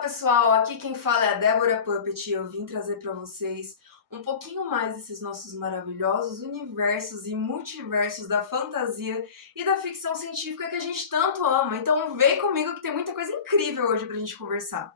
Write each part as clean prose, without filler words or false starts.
Pessoal, aqui quem fala é a Débora Puppet e eu vim trazer para vocês um pouquinho mais desses nossos maravilhosos universos e multiversos da fantasia e da ficção científica que a gente tanto ama. Então vem comigo que tem muita coisa incrível hoje pra gente conversar.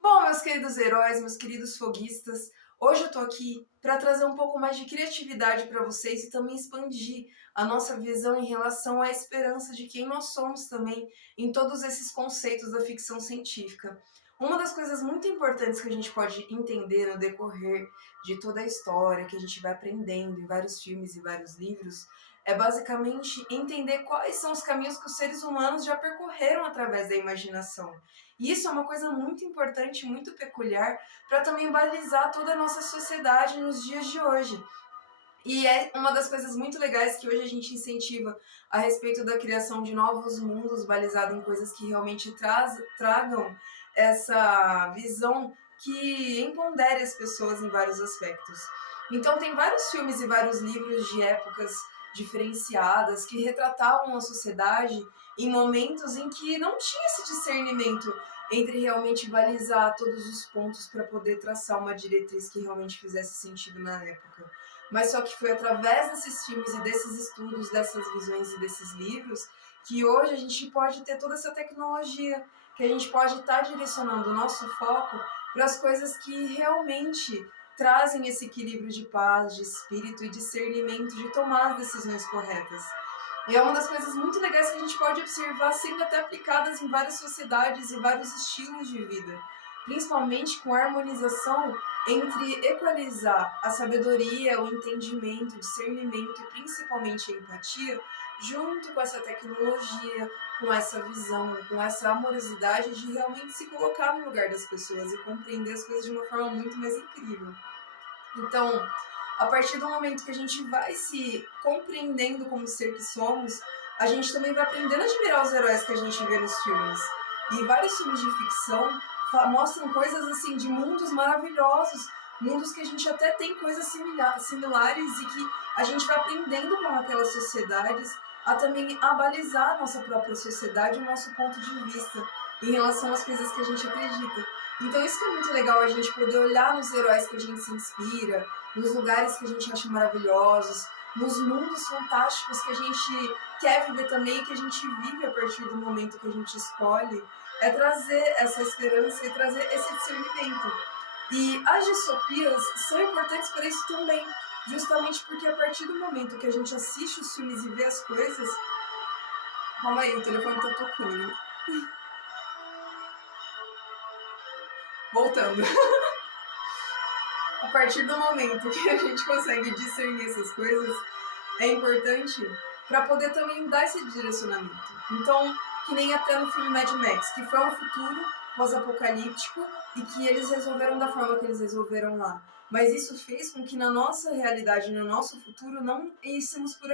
Bom, meus queridos heróis, meus queridos foguistas, hoje eu tô aqui para trazer um pouco mais de criatividade para vocês e também expandir a nossa visão em relação à esperança de quem nós somos também em todos esses conceitos da ficção científica. Uma das coisas muito importantes que a gente pode entender no decorrer de toda a história, que a gente vai aprendendo em vários filmes e vários livros, é basicamente entender quais são os caminhos que os seres humanos já percorreram através da imaginação. E isso é uma coisa muito importante, muito peculiar, para também balizar toda a nossa sociedade nos dias de hoje. E é uma das coisas muito legais que hoje a gente incentiva a respeito da criação de novos mundos balizados em coisas que realmente tragam essa visão que empodere as pessoas em vários aspectos. Então tem vários filmes e vários livros de épocas diferenciadas que retratavam a sociedade em momentos em que não tinha esse discernimento entre realmente balizar todos os pontos para poder traçar uma diretriz que realmente fizesse sentido na época. Mas só que foi através desses filmes e desses estudos, dessas visões e desses livros, que hoje a gente pode ter toda essa tecnologia, que a gente pode estar direcionando o nosso foco para as coisas que realmente trazem esse equilíbrio de paz, de espírito e discernimento de tomar as decisões corretas. E é uma das coisas muito legais que a gente pode observar sendo até aplicadas em várias sociedades e vários estilos de vida, principalmente com a harmonização entre equalizar a sabedoria, o entendimento, o discernimento e principalmente a empatia, junto com essa tecnologia, com essa visão, com essa amorosidade de realmente se colocar no lugar das pessoas e compreender as coisas de uma forma muito mais incrível. Então, a partir do momento que a gente vai se compreendendo como ser que somos, a gente também vai aprendendo a admirar os heróis que a gente vê nos filmes. E vários filmes de ficção mostram coisas assim de mundos maravilhosos, mundos que a gente até tem coisas similares e que a gente vai aprendendo com aquelas sociedades a também abalizar a nossa própria sociedade e o nosso ponto de vista em relação às coisas que a gente acredita. Então isso que é muito legal, a gente poder olhar nos heróis que a gente se inspira, nos lugares que a gente acha maravilhosos, nos mundos fantásticos que a gente quer viver também, que a gente vive a partir do momento que a gente escolhe, é trazer essa esperança e trazer esse discernimento. E as distopias são importantes para isso também, justamente porque a partir do momento que a gente assiste os filmes e vê as coisas... Calma aí, o telefone tá tocando. Voltando. A partir do momento que a gente consegue discernir essas coisas, é importante para poder também dar esse direcionamento. Então, que nem até no filme Mad Max, que foi um futuro pós-apocalíptico e que eles resolveram da forma que eles resolveram lá. Mas isso fez com que na nossa realidade, no nosso futuro, não íssemos por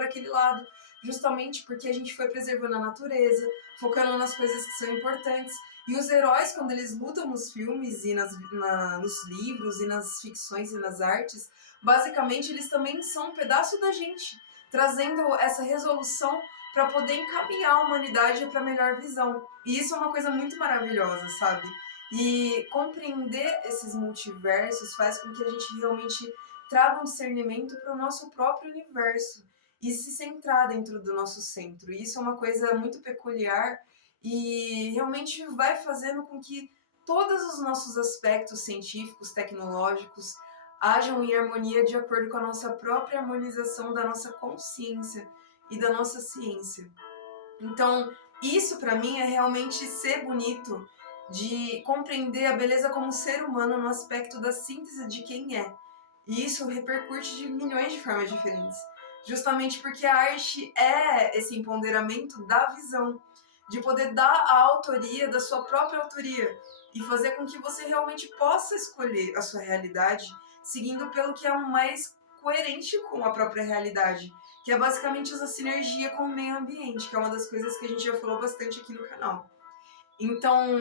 aquele lado, justamente porque a gente foi preservando a natureza, focando nas coisas que são importantes. E os heróis, quando eles lutam nos filmes e nos livros e nas ficções e nas artes, basicamente eles também são um pedaço da gente, trazendo essa resolução para poder encaminhar a humanidade para a melhor visão. E isso é uma coisa muito maravilhosa, sabe? E compreender esses multiversos faz com que a gente realmente traga um discernimento para o nosso próprio universo e se centrar dentro do nosso centro. E isso é uma coisa muito peculiar e realmente vai fazendo com que todos os nossos aspectos científicos, tecnológicos, hajam em harmonia de acordo com a nossa própria harmonização da nossa consciência e da nossa ciência. Então, isso para mim é realmente ser bonito, de compreender a beleza como ser humano no aspecto da síntese de quem é. E isso repercute de milhões de formas diferentes. Justamente porque a arte é esse empoderamento da visão, de poder dar a autoria da sua própria autoria e fazer com que você realmente possa escolher a sua realidade seguindo pelo que é o mais coerente com a própria realidade, que é basicamente essa sinergia com o meio ambiente, que é uma das coisas que a gente já falou bastante aqui no canal. Então,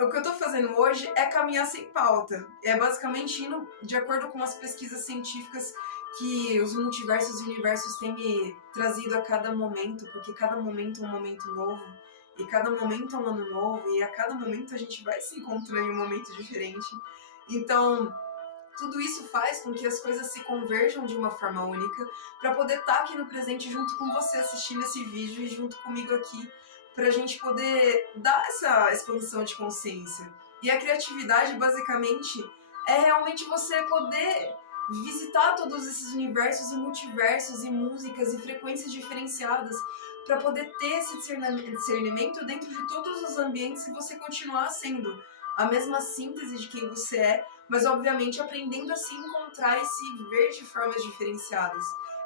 o que eu estou fazendo hoje é caminhar sem pauta. É basicamente indo de acordo com as pesquisas científicas que os multiversos e universos têm me trazido a cada momento, porque cada momento é um momento novo. e cada momento é um ano novo, e a cada momento a gente vai se encontrando em um momento diferente. Então, tudo isso faz com que as coisas se converjam de uma forma única para poder estar aqui no presente junto com você assistindo esse vídeo e junto comigo aqui para a gente poder dar essa expansão de consciência. E a criatividade, basicamente, é realmente você poder visitar todos esses universos e multiversos e músicas e frequências diferenciadas para poder ter esse discernimento dentro de todos os ambientes e você continuar sendo a mesma síntese de quem você é, mas obviamente aprendendo a se encontrar e se ver de formas diferenciadas.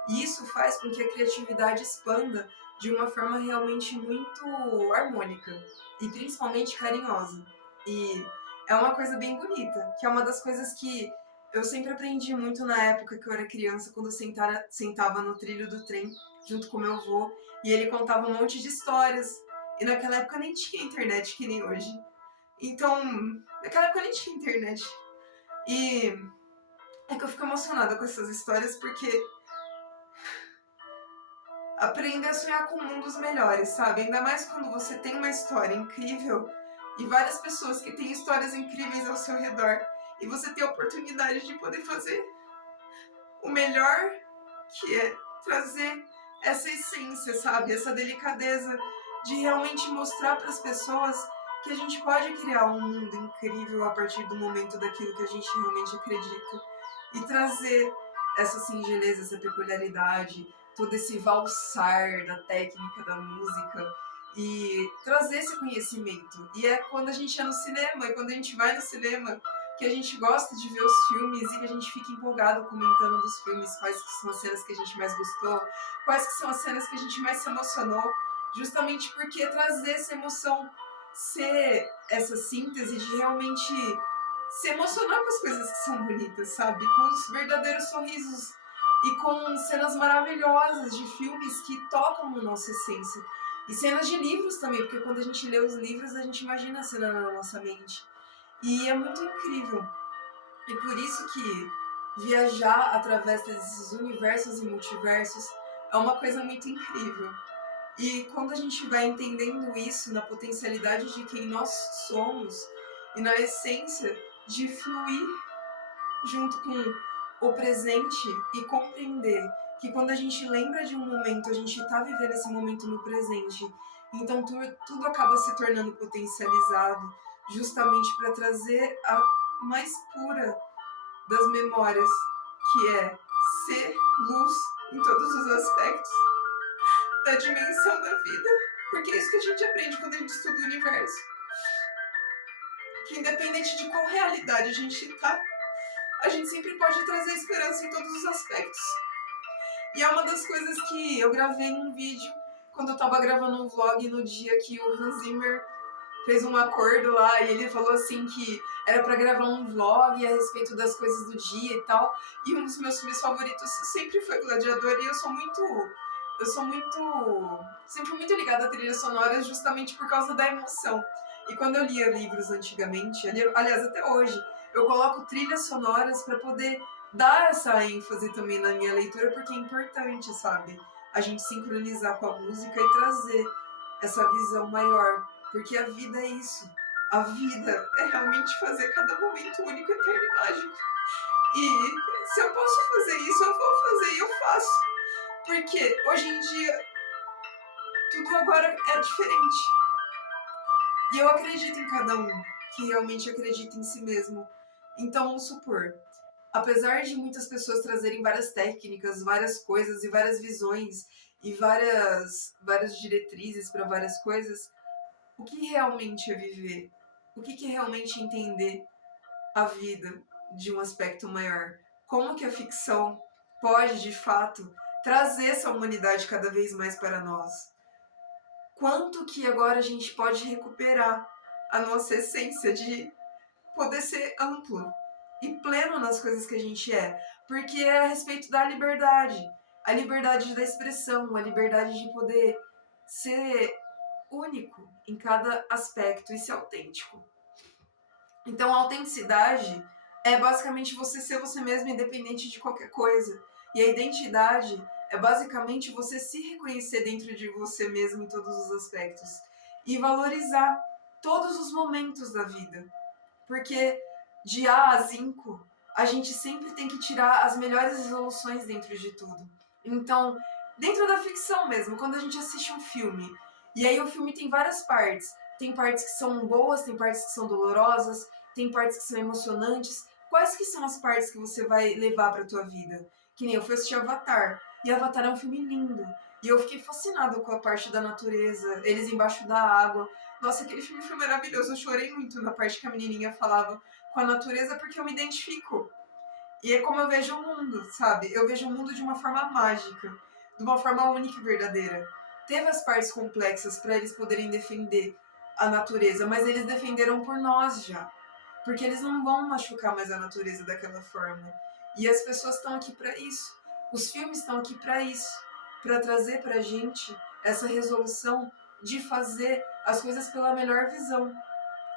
E isso faz com que a criatividade expanda de uma forma realmente muito harmônica e principalmente carinhosa. E é uma coisa bem bonita, que é uma das coisas que eu sempre aprendi muito na época que eu era criança, quando eu sentava no trilho do trem junto com meu avô e ele contava um monte de histórias. E naquela época nem tinha internet que nem hoje. Então, naquela época nem tinha internet. E é que eu fico emocionada com essas histórias porque aprender a sonhar com mundos melhores, sabe? Ainda mais quando você tem uma história incrível e várias pessoas que têm histórias incríveis ao seu redor e você tem a oportunidade de poder fazer o melhor, que é trazer essa essência, sabe? Essa delicadeza de realmente mostrar para as pessoas que a gente pode criar um mundo incrível a partir do momento daquilo que a gente realmente acredita e trazer essa singeleza, essa peculiaridade, todo esse valsar da técnica da música e trazer esse conhecimento. E é quando a gente é no cinema, e quando a gente vai no cinema, que a gente gosta de ver os filmes e que a gente fica empolgado comentando dos filmes, quais que são as cenas que a gente mais gostou, quais que são as cenas que a gente mais se emocionou, justamente porque trazer essa emoção, ser essa síntese de realmente se emocionar com as coisas que são bonitas, sabe? Com os verdadeiros sorrisos e com cenas maravilhosas de filmes que tocam na nossa essência. E cenas de livros também, porque quando a gente lê os livros, a gente imagina a cena na nossa mente. E é muito incrível. E por isso que viajar através desses universos e multiversos é uma coisa muito incrível. E quando a gente vai entendendo isso na potencialidade de quem nós somos e na essência de fluir junto com o presente e compreender que quando a gente lembra de um momento, a gente está vivendo esse momento no presente. Então tudo acaba se tornando potencializado justamente para trazer a mais pura das memórias, que é ser luz em todos os aspectos da dimensão da vida. Porque é isso que a gente aprende quando a gente estuda o universo. Que independente de qual realidade a gente está, a gente sempre pode trazer esperança em todos os aspectos. E é uma das coisas que eu gravei num vídeo, quando eu tava gravando um vlog no dia que o Hans Zimmer fez um acordo lá, e ele falou assim que era pra gravar um vlog a respeito das coisas do dia e tal. E um dos meus filmes favoritos sempre foi Gladiador, e eu sou sempre muito ligada à trilha sonora justamente por causa da emoção. E quando eu lia livros antigamente, aliás, até hoje, eu coloco trilhas sonoras para poder dar essa ênfase também na minha leitura, porque é importante, sabe? A gente sincronizar com a música e trazer essa visão maior, porque a vida é isso. A vida é realmente fazer cada momento único, eterno e mágico. E se eu posso fazer isso, eu vou fazer e eu faço. Porque hoje em dia tudo agora é diferente. E eu acredito em cada um que realmente acredita em si mesmo. Então, vamos supor, apesar de muitas pessoas trazerem várias técnicas, várias coisas e várias visões e várias diretrizes para várias coisas, o que realmente é viver? O que é realmente entender a vida de um aspecto maior? Como que a ficção pode, de fato, trazer essa humanidade cada vez mais para nós? Quanto que agora a gente pode recuperar a nossa essência de poder ser amplo e pleno nas coisas que a gente é? Porque é a respeito da liberdade, a liberdade da expressão, a liberdade de poder ser único em cada aspecto e ser autêntico. Então, a autenticidade é basicamente você ser você mesmo independente de qualquer coisa. E a identidade é basicamente você se reconhecer dentro de você mesmo em todos os aspectos. e valorizar todos os momentos da vida. Porque de A a Zinco, a gente sempre tem que tirar as melhores resoluções dentro de tudo. Então, dentro da ficção mesmo, quando a gente assiste um filme, e aí o filme tem várias partes. Tem partes que são boas, tem partes que são dolorosas, tem partes que são emocionantes. Quais que são as partes que você vai levar pra tua vida? Que nem eu fui assistir Avatar, e Avatar é um filme lindo. E eu fiquei fascinado com a parte da natureza, eles embaixo da água. Nossa, aquele filme foi maravilhoso. Eu chorei muito na parte que a menininha falava com a natureza porque eu me identifico. E é como eu vejo o mundo, sabe? Eu vejo o mundo de uma forma mágica, de uma forma única e verdadeira. Teve as partes complexas para eles poderem defender a natureza, mas eles defenderam por nós já. Porque eles não vão machucar mais a natureza daquela forma. E as pessoas estão aqui para isso. Os filmes estão aqui para isso, para trazer pra gente essa resolução de fazer as coisas pela melhor visão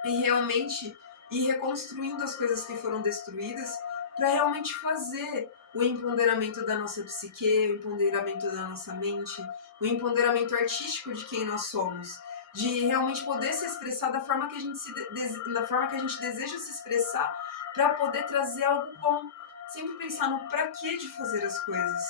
e realmente ir reconstruindo as coisas que foram destruídas para realmente fazer o empoderamento da nossa psique, o empoderamento da nossa mente, o empoderamento artístico de quem nós somos, de realmente poder se expressar da forma que a gente, da forma que a gente deseja se expressar para poder trazer algo bom. Sempre pensar no para que de fazer as coisas,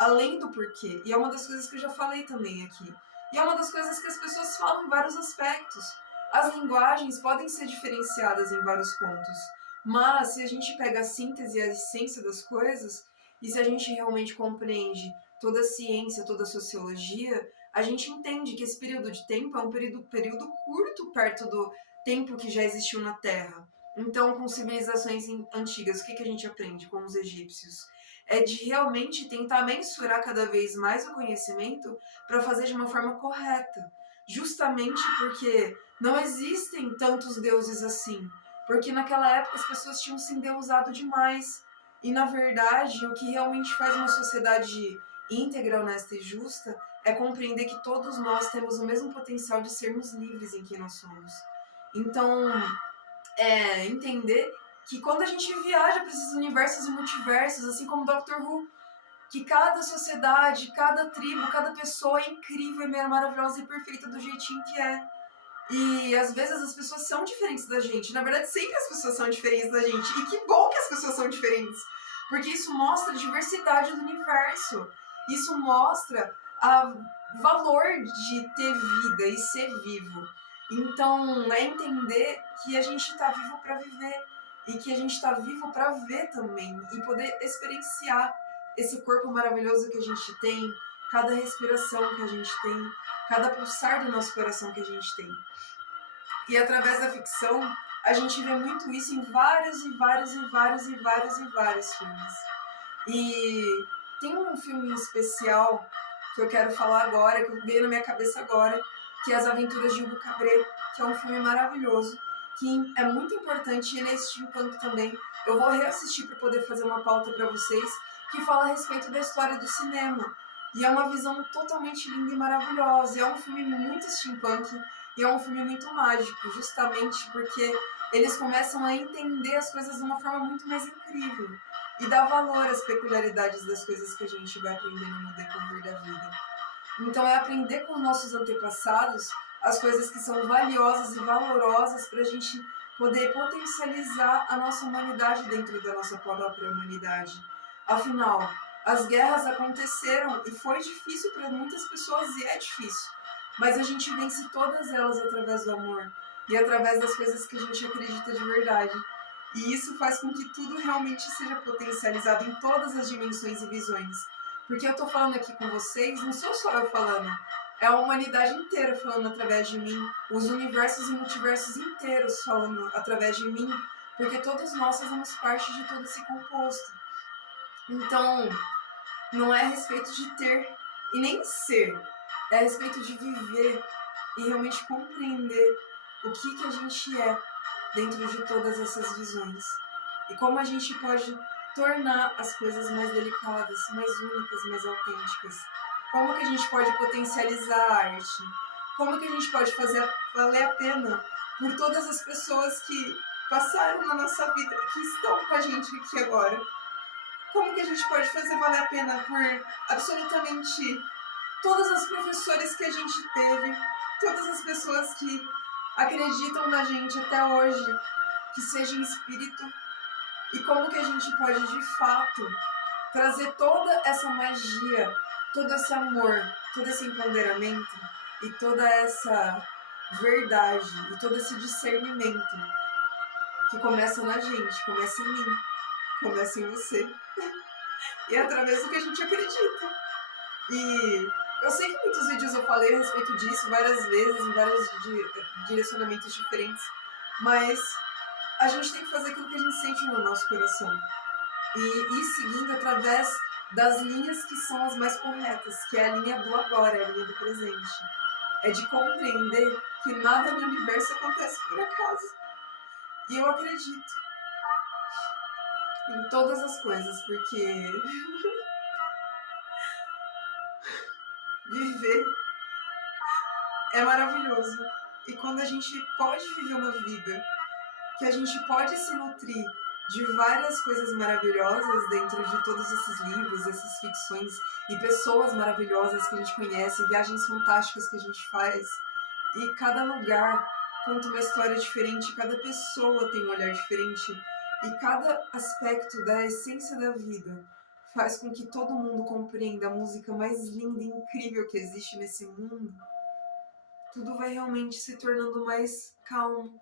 além do porquê. E é uma das coisas que eu já falei também aqui. E é uma das coisas que as pessoas falam em vários aspectos. As linguagens podem ser diferenciadas em vários pontos, mas se a gente pega a síntese e a essência das coisas, e se a gente realmente compreende toda a ciência, toda a sociologia, a gente entende que esse período de tempo é um período curto perto do tempo que já existiu na Terra. Então, com civilizações antigas, o que a gente aprende com os egípcios? É de realmente tentar mensurar cada vez mais o conhecimento para fazer de uma forma correta. Justamente porque não existem tantos deuses assim. Porque naquela época as pessoas tinham se endeusado demais. E na verdade, o que realmente faz uma sociedade íntegra, honesta e justa é compreender que todos nós temos o mesmo potencial de sermos livres em quem nós somos. Então, entender que quando a gente viaja para esses universos e multiversos, assim como Doctor Who, que cada sociedade, cada tribo, cada pessoa é incrível, é maravilhosa e perfeita do jeitinho que é. E às vezes as pessoas são diferentes da gente. Na verdade, sempre as pessoas são diferentes da gente. E que bom que as pessoas são diferentes. Porque isso mostra a diversidade do universo. Isso mostra o valor de ter vida e ser vivo. Então, é entender que a gente está vivo para viver. E que a gente está vivo para ver também. E poder experienciar esse corpo maravilhoso que a gente tem. Cada respiração que a gente tem. Cada pulsar do nosso coração que a gente tem. E através da ficção, a gente vê muito isso em vários filmes. E tem um filme especial que eu quero falar agora, que veio na minha cabeça agora, que é As Aventuras de Hugo Cabret, que é um filme maravilhoso, que é muito importante, e ele é steampunk também. Eu vou reassistir para poder fazer uma pauta para vocês, que fala a respeito da história do cinema. E é uma visão totalmente linda e maravilhosa. É um filme muito steampunk e é um filme muito mágico, justamente porque eles começam a entender as coisas de uma forma muito mais incrível e dar valor às peculiaridades das coisas que a gente vai aprendendo no decorrer da vida. Então é aprender com os nossos antepassados as coisas que são valiosas e valorosas para a gente poder potencializar a nossa humanidade dentro da nossa própria humanidade. Afinal, as guerras aconteceram e foi difícil para muitas pessoas e é difícil, mas a gente vence todas elas através do amor e através das coisas que a gente acredita de verdade. E isso faz com que tudo realmente seja potencializado em todas as dimensões e visões. Porque eu tô falando aqui com vocês, não sou só eu falando, é a humanidade inteira falando através de mim, os universos e multiversos inteiros falando através de mim, porque todos nós fazemos parte de todo esse composto. Então, não é a respeito de ter e nem ser, é a respeito de viver e realmente compreender o que a gente é dentro de todas essas visões e como a gente pode tornar as coisas mais delicadas, mais únicas, mais autênticas. Como que a gente pode potencializar a arte? Como que a gente pode fazer valer a pena por todas as pessoas que passaram na nossa vida, que estão com a gente aqui agora? Como que a gente pode fazer valer a pena por absolutamente todas as professoras que a gente teve, todas as pessoas que acreditam na gente até hoje, que seja em espírito, e como que a gente pode de fato trazer toda essa magia, todo esse amor, todo esse empoderamento e toda essa verdade e todo esse discernimento que começa na gente, começa em mim, começa em você e é através do que a gente acredita. E eu sei que muitos vídeos eu falei a respeito disso várias vezes, em vários direcionamentos diferentes, mas a gente tem que fazer aquilo que a gente sente no nosso coração. E ir seguindo através das linhas que são as mais corretas, que é a linha do agora, é a linha do presente. É de compreender que nada no universo acontece por acaso. E eu acredito em todas as coisas, porque viver é maravilhoso. E quando a gente pode viver uma vida, que a gente pode se nutrir de várias coisas maravilhosas dentro de todos esses livros, essas ficções e pessoas maravilhosas que a gente conhece, viagens fantásticas que a gente faz. E cada lugar conta uma história diferente, cada pessoa tem um olhar diferente e cada aspecto da essência da vida faz com que todo mundo compreenda a música mais linda e incrível que existe nesse mundo. Tudo vai realmente se tornando mais calmo.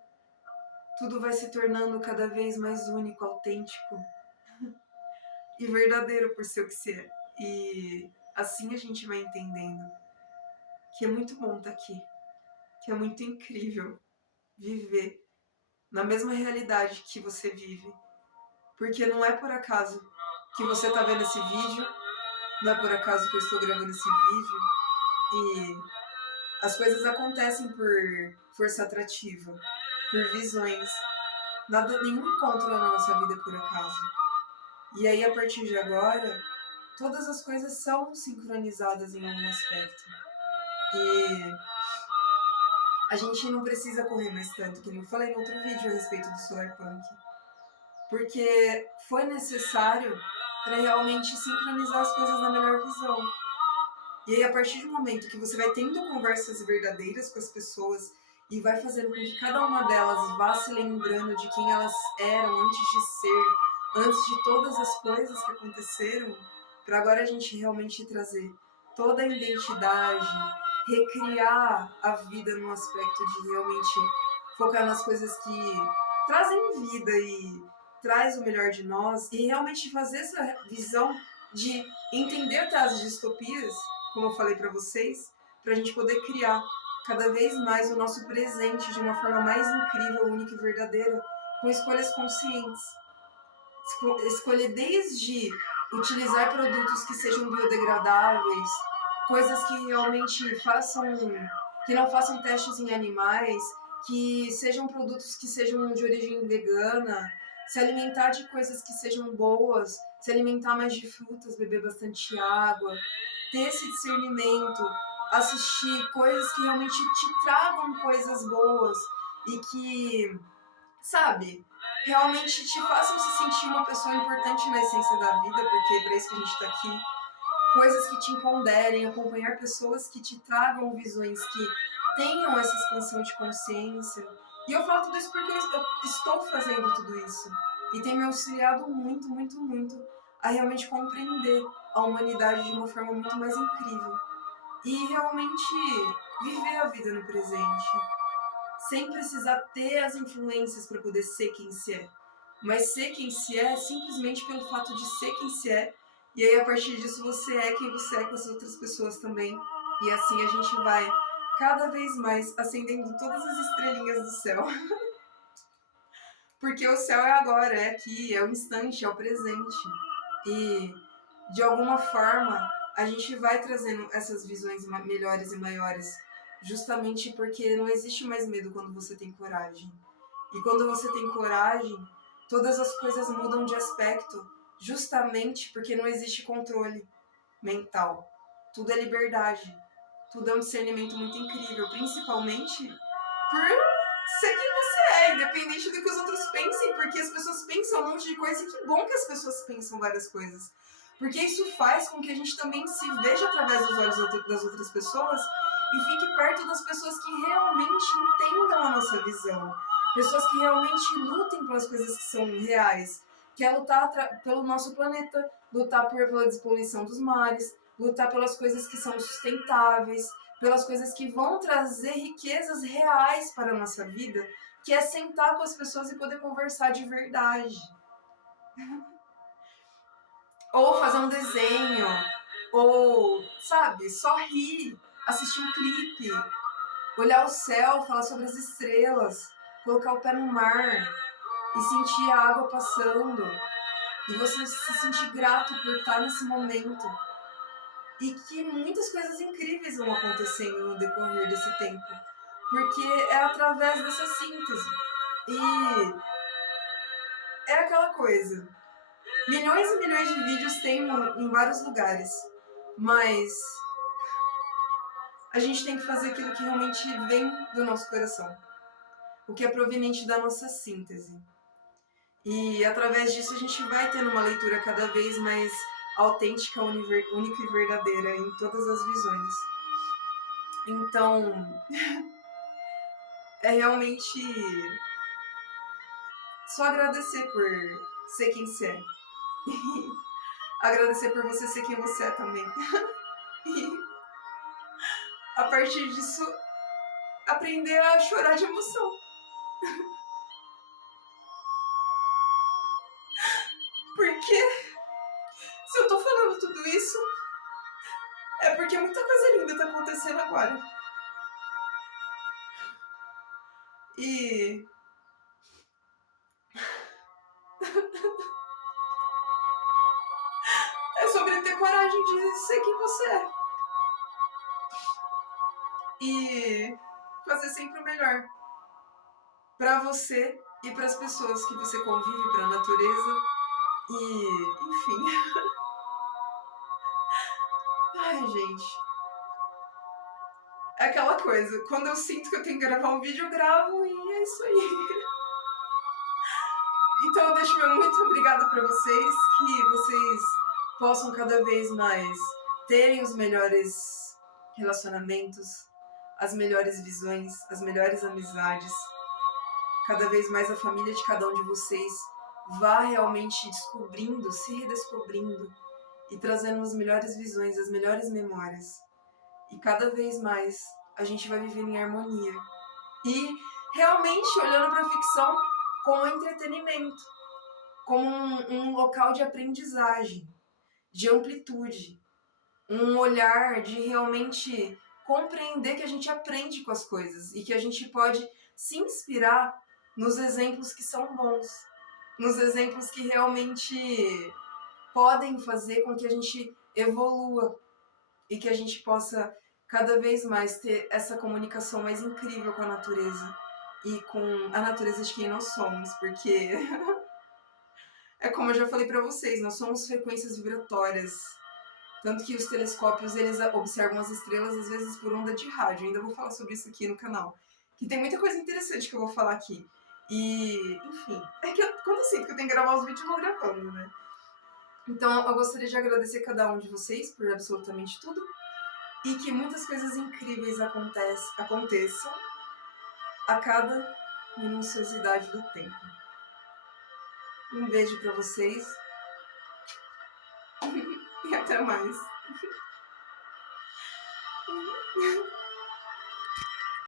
Tudo vai se tornando cada vez mais único, autêntico e verdadeiro por ser o que se é. E assim a gente vai entendendo que é muito bom estar aqui, que é muito incrível viver na mesma realidade que você vive. Porque não é por acaso que você está vendo esse vídeo, não é por acaso que eu estou gravando esse vídeo. E as coisas acontecem por força atrativa, por visões. Nada, nenhum encontro na nossa vida é por acaso. E aí, a partir de agora, todas as coisas são sincronizadas em algum aspecto. E a gente não precisa correr mais tanto, que nem eu falei no outro vídeo a respeito do Solarpunk. Porque foi necessário para realmente sincronizar as coisas na melhor visão. E aí, a partir do momento que você vai tendo conversas verdadeiras com as pessoas e vai fazendo com que cada uma delas vá se lembrando de quem elas eram antes de ser, antes de todas as coisas que aconteceram, para agora a gente realmente trazer toda a identidade, recriar a vida num aspecto de realmente focar nas coisas que trazem vida e traz o melhor de nós e realmente fazer essa visão de entender até as distopias, como eu falei para vocês, para a gente poder criar cada vez mais o nosso presente de uma forma mais incrível, única e verdadeira, com escolhas conscientes. Escolher desde utilizar produtos que sejam biodegradáveis, coisas que realmente que não façam testes em animais, que sejam produtos que sejam de origem vegana, se alimentar de coisas que sejam boas, se alimentar mais de frutas, beber bastante água, ter esse discernimento, assistir coisas que realmente te tragam coisas boas e que, sabe, realmente te façam se sentir uma pessoa importante na essência da vida, porque é para isso que a gente está aqui. Coisas que te empoderem, acompanhar pessoas que te tragam visões que tenham essa expansão de consciência. E eu falo tudo isso porque eu estou fazendo tudo isso. E tem me auxiliado muito, muito, muito a realmente compreender a humanidade de uma forma muito mais incrível. E realmente viver a vida no presente. Sem precisar ter as influências para poder ser quem se é. Mas ser quem se é simplesmente pelo fato de ser quem se é. E aí, a partir disso, você é quem você é com as outras pessoas também. E assim a gente vai cada vez mais acendendo todas as estrelinhas do céu. Porque o céu é agora, é aqui, é o instante, é o presente. E, de alguma forma, a gente vai trazendo essas visões melhores e maiores, justamente porque não existe mais medo quando você tem coragem. E quando você tem coragem, todas as coisas mudam de aspecto, justamente porque não existe controle mental. Tudo é liberdade. Tudo é um discernimento muito incrível, principalmente por ser quem você é, independente do que os outros pensem, porque as pessoas pensam um monte de coisa e que bom que as pessoas pensam várias coisas. Porque isso faz com que a gente também se veja através dos olhos das outras pessoas e fique perto das pessoas que realmente entendam a nossa visão. Pessoas que realmente lutem pelas coisas que são reais, que é lutar pelo nosso planeta, lutar pela despoluição dos mares, lutar pelas coisas que são sustentáveis, pelas coisas que vão trazer riquezas reais para a nossa vida, que é sentar com as pessoas e poder conversar de verdade. Ou fazer um desenho, ou, sabe, só rir, assistir um clipe, olhar o céu, falar sobre as estrelas, colocar o pé no mar e sentir a água passando. E você se sentir grato por estar nesse momento. E que muitas coisas incríveis vão acontecendo no decorrer desse tempo. Porque é através dessa síntese. E é aquela coisa. Milhões e milhões de vídeos tem em vários lugares. Mas a gente tem que fazer aquilo que realmente vem do nosso coração. O que é proveniente da nossa síntese. E através disso a gente vai tendo uma leitura cada vez mais autêntica, única e verdadeira em todas as visões. Então, é realmente só agradecer por ser quem você é. E agradecer por você ser quem você é também. E a partir disso, aprender a chorar de emoção. Porque se eu tô falando tudo isso, é porque muita coisa linda tá acontecendo agora. E é sobre ter coragem de ser quem você é. E fazer sempre o melhor pra você e pras pessoas que você convive, pra natureza. E, enfim. Ai, gente. É aquela coisa. Quando eu sinto que eu tenho que gravar um vídeo, eu gravo e é isso aí. Então eu deixo meu muito obrigada pra vocês. Que vocês possam cada vez mais terem os melhores relacionamentos, as melhores visões, as melhores amizades. Cada vez mais a família de cada um de vocês vá realmente descobrindo, se redescobrindo e trazendo as melhores visões, as melhores memórias. E cada vez mais a gente vai vivendo em harmonia. E realmente olhando para a ficção como entretenimento, como um local de aprendizagem, de amplitude, um olhar de realmente compreender que a gente aprende com as coisas e que a gente pode se inspirar nos exemplos que são bons, nos exemplos que realmente podem fazer com que a gente evolua e que a gente possa cada vez mais ter essa comunicação mais incrível com a natureza e com a natureza de quem nós somos, porque é como eu já falei para vocês, nós somos frequências vibratórias. Tanto que os telescópios, eles observam as estrelas, às vezes, por onda de rádio. Ainda vou falar sobre isso aqui no canal. Que tem muita coisa interessante que eu vou falar aqui. E, enfim, é que quando eu sinto que eu tenho que gravar os vídeos, eu vou gravando, né? Então, eu gostaria de agradecer cada um de vocês por absolutamente tudo. E que muitas coisas incríveis aconteçam a cada minuciosidade do tempo. Um beijo pra vocês. E até mais.